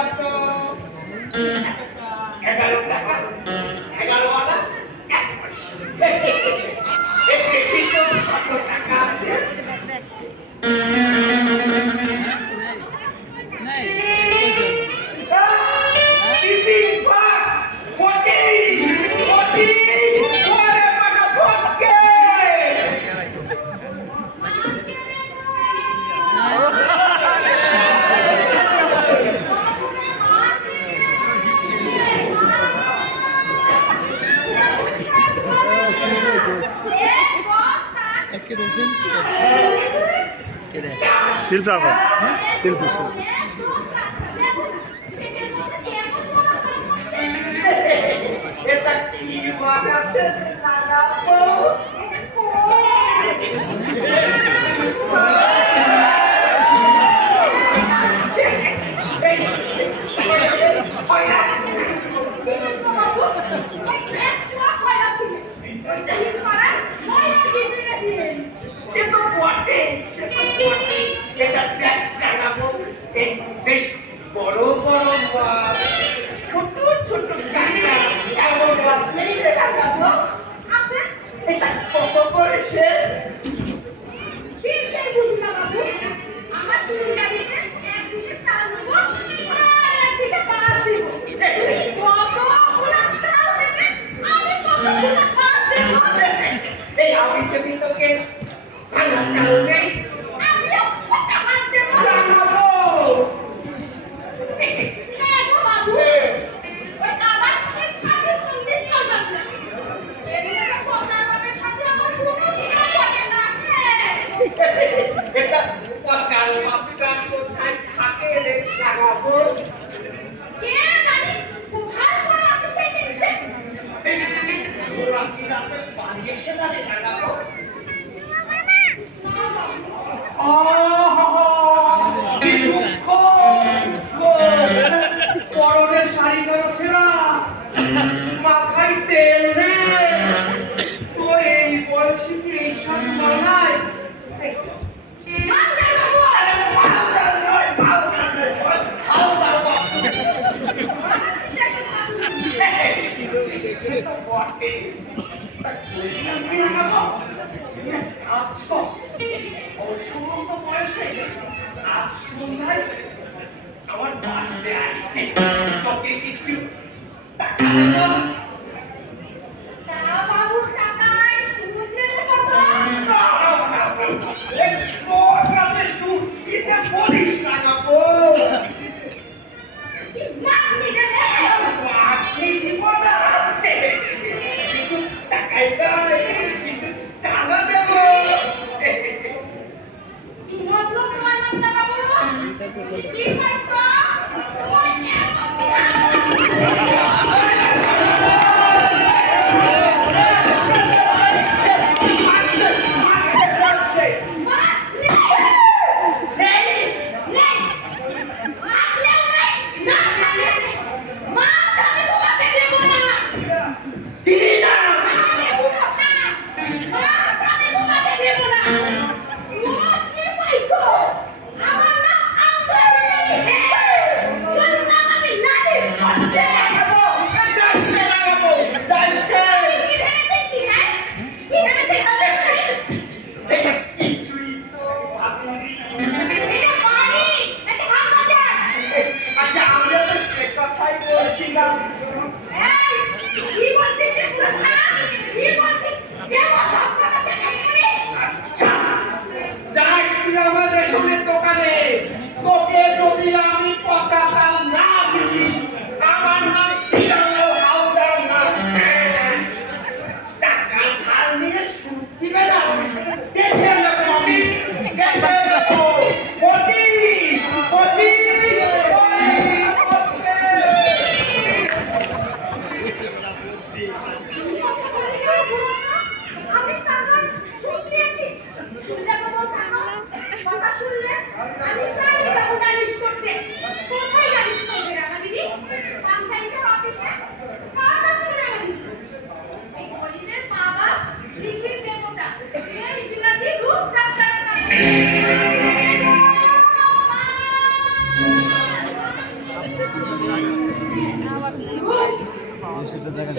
মাত্র 11 টাকা 11 আনা 1 পয়সা দেখি তো কত টাকা আছে শিল্পী এখন শিল্পী শিল্পী এটা কি মাছ আছে বড় বড় মাছ ছোট ছোট কাঁকড়া এমন মাছ নেই রে কাকাবো আছে এটা কত করে সে সেটাই বুঝি না বাবু আমার চুরি গাড়িতে একদিকে চাল নেবো আর একদিকে মাছ দেব কতগুলো চাল দেবে আমি কতগুলো মাছ দেব এই আমি যদি তোকে ভাঙা চাল দেই আমিও কত মাছ দেব রাখাবো বাবু ওই আবার সে খালি কোনদিন চলবে না এদিকে পচার বাবার সাথে আমার কোনো দিনও পড়ে না এটা পচার মাপটা কোথায় থাকে রে লাগাবো কে জানি কোথায় পড়ে আছে সেই জিনিসে রাতে রাতে পানি এসে না রে লাগাবো পরনের শাড়ি কেন ছেড়া মাথায় তেল রে তোর এই বয়সে কি এই সব মানায় আমার বাড়িতে আসবে তোকে কিছু টাকা দেবো বাবু টাকায় সমুদ্রের কত তোর কাছে সুখীতে বলিস লাগাবো কি মাগনি দেবে মাঠে দিব না কিছু টাকাই দেয় কিছু চাঁদা দেবো কি মতলব তোমার নামটা বাবু কি হইছো তোমার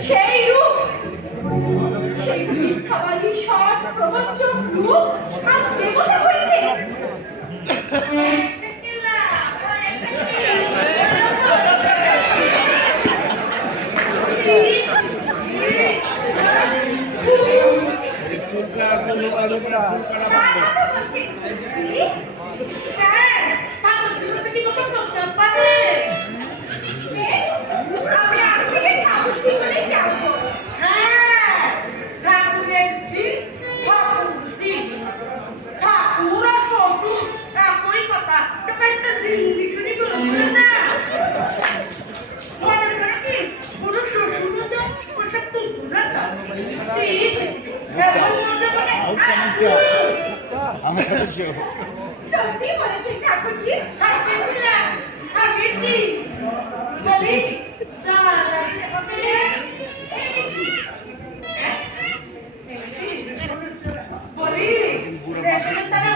সেই রূপ সেই মিথ্যাবাদী সৎ প্রবঞ্চক রূপ আজ দেবতা হয়েছে। সত্যি বলেছেন ঠাকুরজি, হাসছেন না, হাসেন কি? বলি বলি রেশনের সাথে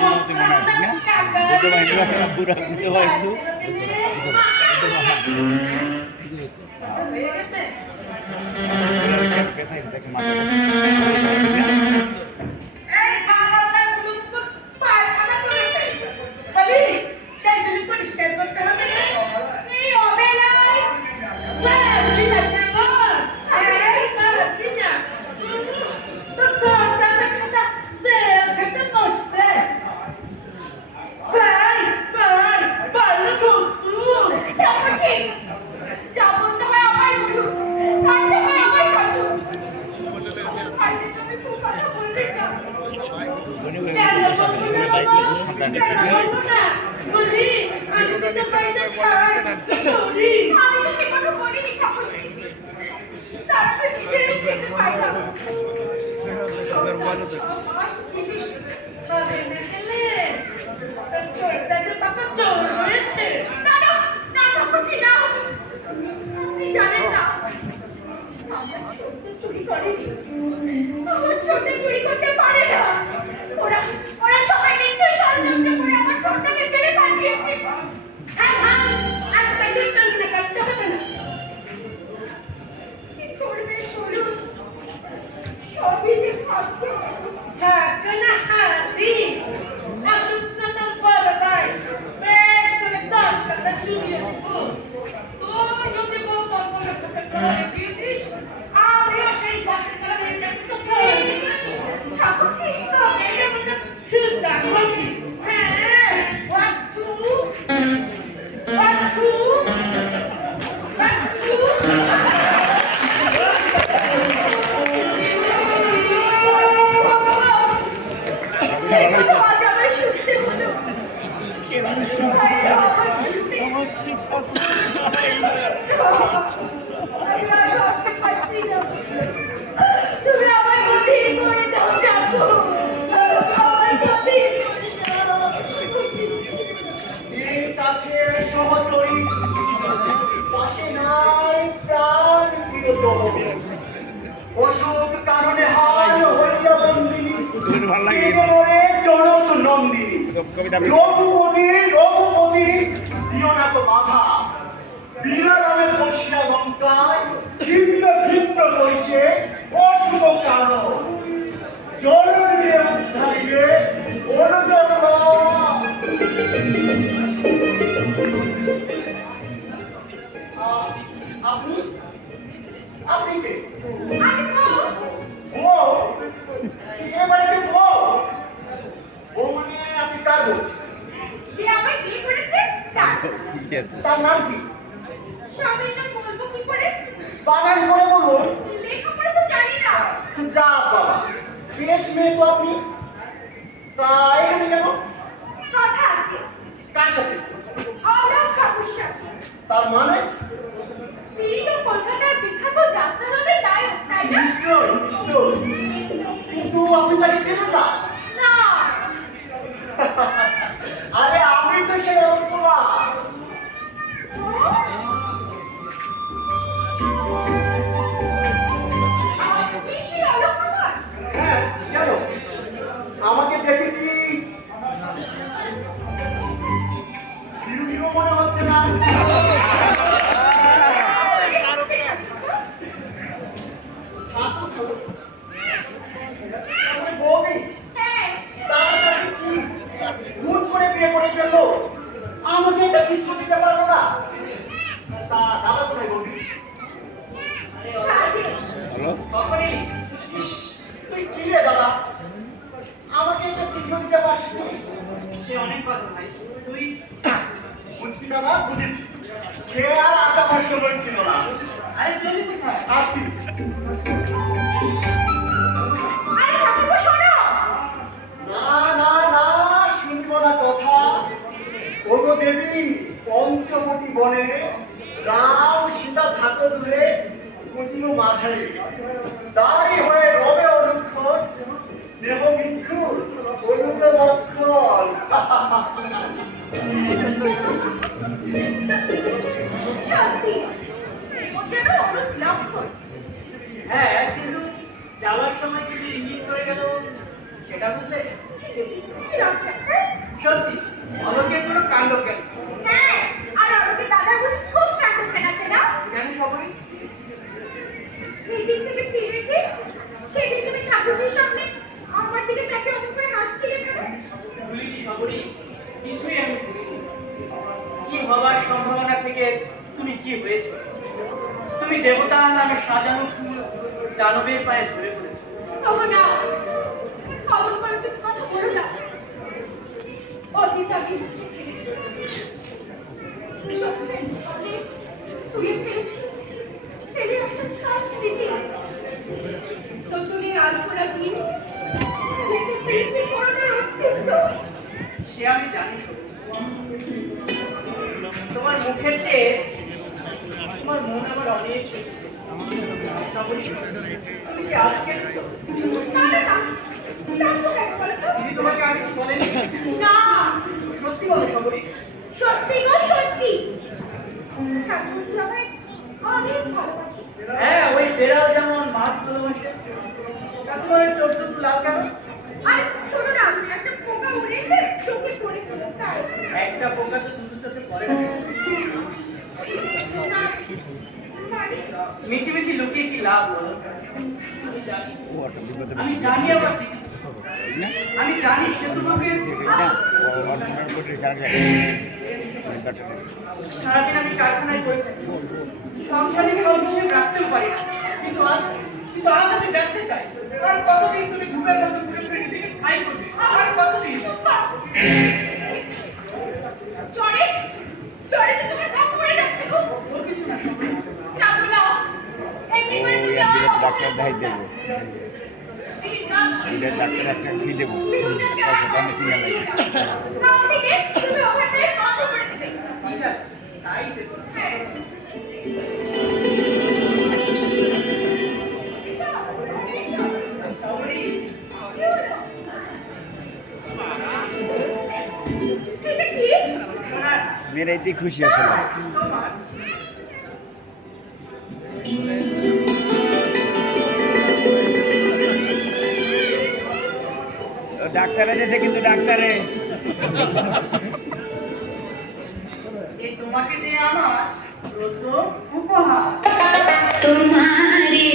চুরি করেনি। আমার ছোট্ট চুরি করতে পারে না। ওরা ওরা সবাই মিথ্যে ষড়যন্ত্র করে আমার ছোট্টকে ছেড়ে পাঠিয়েছে। হ্যাঁ হ্যাঁ, আর কাছে টাঙ্গিনা কাটতে হবে না। কি করবে বলুন? সবই যে ভাগ্য। ভাগ্য না হাতি। অসুস্থতার বলবাই বেশ করে 10 টাকা শুনিয়ে দেব। তোর যদি বলতাম বলে তোকে করে দিতিস, আমিও সেই পথে তোরে দেখতে চাই। ঠাকুর ঠিক করে যেমন সুন্দর করবি। হ্যাঁ, ওয়াটু ওয়াটু ওয়াটু তুমি আমায় গভীর করে দাও ঠাকুর, আমায় গভীর করে দাও। ঠিক আছে সহচরী, পাশে নাই প্রাণ বিরত হবে। অসুখ কারণে হাল হইয়া বন্দিনী, জনক নন্দিনী। রঘুপতি রঘুপতি দিও না তো বাধা। বিনা নামে বসিয়া লঙ্কায় ছিন্ন ভিন্ন করিছে অশুভ কারণ। জননীরে উদ্ধারিবে অনুজন্ম। আপনি আপনি কে? ও এ বাড়িতে বউ? বউ মানে আপনি কার বউ? যে আমায় বিয়ে করেছে তার। তার নাম কি? স্বামীর নাম বলবো কি করে? বানান করে বলুন। লেখাপড়া তো জানি না। যা বাবা, বেশ মেয়ে তো আপনি। তা এখানে কেন? কথা আছে। কার সাথে? অরক ঠাকুর সাথে। তার মানে? তিনি তো কলকাতার বিখ্যাত যাত্রাদলের নায়ক, তাই না? নিশ্চয় নিশ্চয়, কিন্তু আপনি তাকে চেনেন না? না। আরে আমি তো সেই অল্পরা। আপনি সেই অরক ঠাকুর? হ্যাঁ, কেন? আমাকে দেখে কি হিরো হিরো মনে হচ্ছে না? পারিস না? সে অনেক কথা ভাই, তুই বুঝছি না, বুঝেছি। খেয়ে আর আজ আমার সময় ছিল না। আরে চলি কোথায়? আসছি। আরে ঠাকুরপো শোনো। না না না, শুনবো না কথা। ওগো দেবী, পঞ্চবতী বনে রাম সীতা থাকো দূরে, কুটিও মাঝারে, দাঁড়ি হয়ে রবে অনুক্ষণ, স্নেহ ভিক্ষু অনুজ লক্ষণ। সত্যি ও যেন অনুজ লক্ষণ। হ্যাঁ, কিন্তু যাওয়ার সময় কিছু ইঙ্গিত করে গেল, সেটা বুঝলে? ছি, ছি, ছি, কি লজ্জা, হ্যাঁ? সত্যি অলোকের কোনো কাণ্ড কেন? হ্যাঁ, আর অলোকের দাদার বুঝি খুব কাণ্ড ফেরাচ্ছে না? জানি সবাই এই দিক থেকে ফিরে এসে সেদিন তুমি ঠাকুরের সামনে আমার দিকে তাকে অপমান হাসছিলে কেন? ভুলিনি সবরই, কিছুই আমি ভুলিনি। কি হবার সম্ভাবনা থেকে তুমি কি হয়েছ? তুমি দেবতার নামে সাজানো ফুল দানবের পায়ে ঝরে পড়েছ। ওগো না, অমন করে তুমি কথা বলো না। অতীত আমি মুছে ফেলেছি, স্বপ্নের ছলে শুয়ে ফেলেছি, ফেলে একটা সাত স্মৃতি। নতুনের আলপনা দিয়ে যেতে পেরেছি করোনার অস্তিত্ব। সে আমি জানি সবরি। তোমার মুখের চেয়ে তোমার মন আমার অনেক বেশি। সবরি, তুমি কি আজকে না না না, জানবো কেন বলো তো? দিদি তোমাকে আগে বলেনি? না, সত্যি বলো সবরি। সত্যি গো সত্যি। ঠাকুর যে আমায় অনেক ভালোবাসে। হ্যাঁ, ওই বেড়াল যেমন মাছ ভালোবাসে, তোমার চোখ দুটো লাল কেন? আরে শোনো না, একটা পোকা উড়ে এসে চোখে পড়েছিল তাই। একটা পোকা তো দুটো চোখে পড়ে না। না, মানে মিছিমিছি লুকিয়ে কি লাভ বলো? আমি জানি, আমি জানি আমার দিদি, আমি জানি সে তোমাকে সারাদিন আমি কারখানায় করে থাকি, সংসারে সব হিসেব রাখতেও পারি না। কিন্তু আজ আমি জানতে চাই, আর কতদিন তুমি ঘুমের মতো ঘুরে ফিরে নিজেকে ছাই করবে? আর কতদিন? চড়ে চড়ে তো তোমার ভাগ পড়ে যাচ্ছে গো। ও কিছু না সবাই। জানো না, এমনি করে তুমি ডাক্তার দেখাই দেবো, ডাক্তার একটা ফি দেবো, পয়সা দামে চিনা লাগে। কাল থেকে তুমি ওখানে বন্ধ করে দেবে। ঠিক আছে, তাই দেবো। হ্যাঁ। সবরি, এটা কি? শোনার মেয়েরাইতে খুশি আসলে। তোমার ডাক্তারে দিয়েছে কিন্তু ডাক্তারে এই তোমাকে দিয়ে আমার প্রথম উপহার। तुम्हारे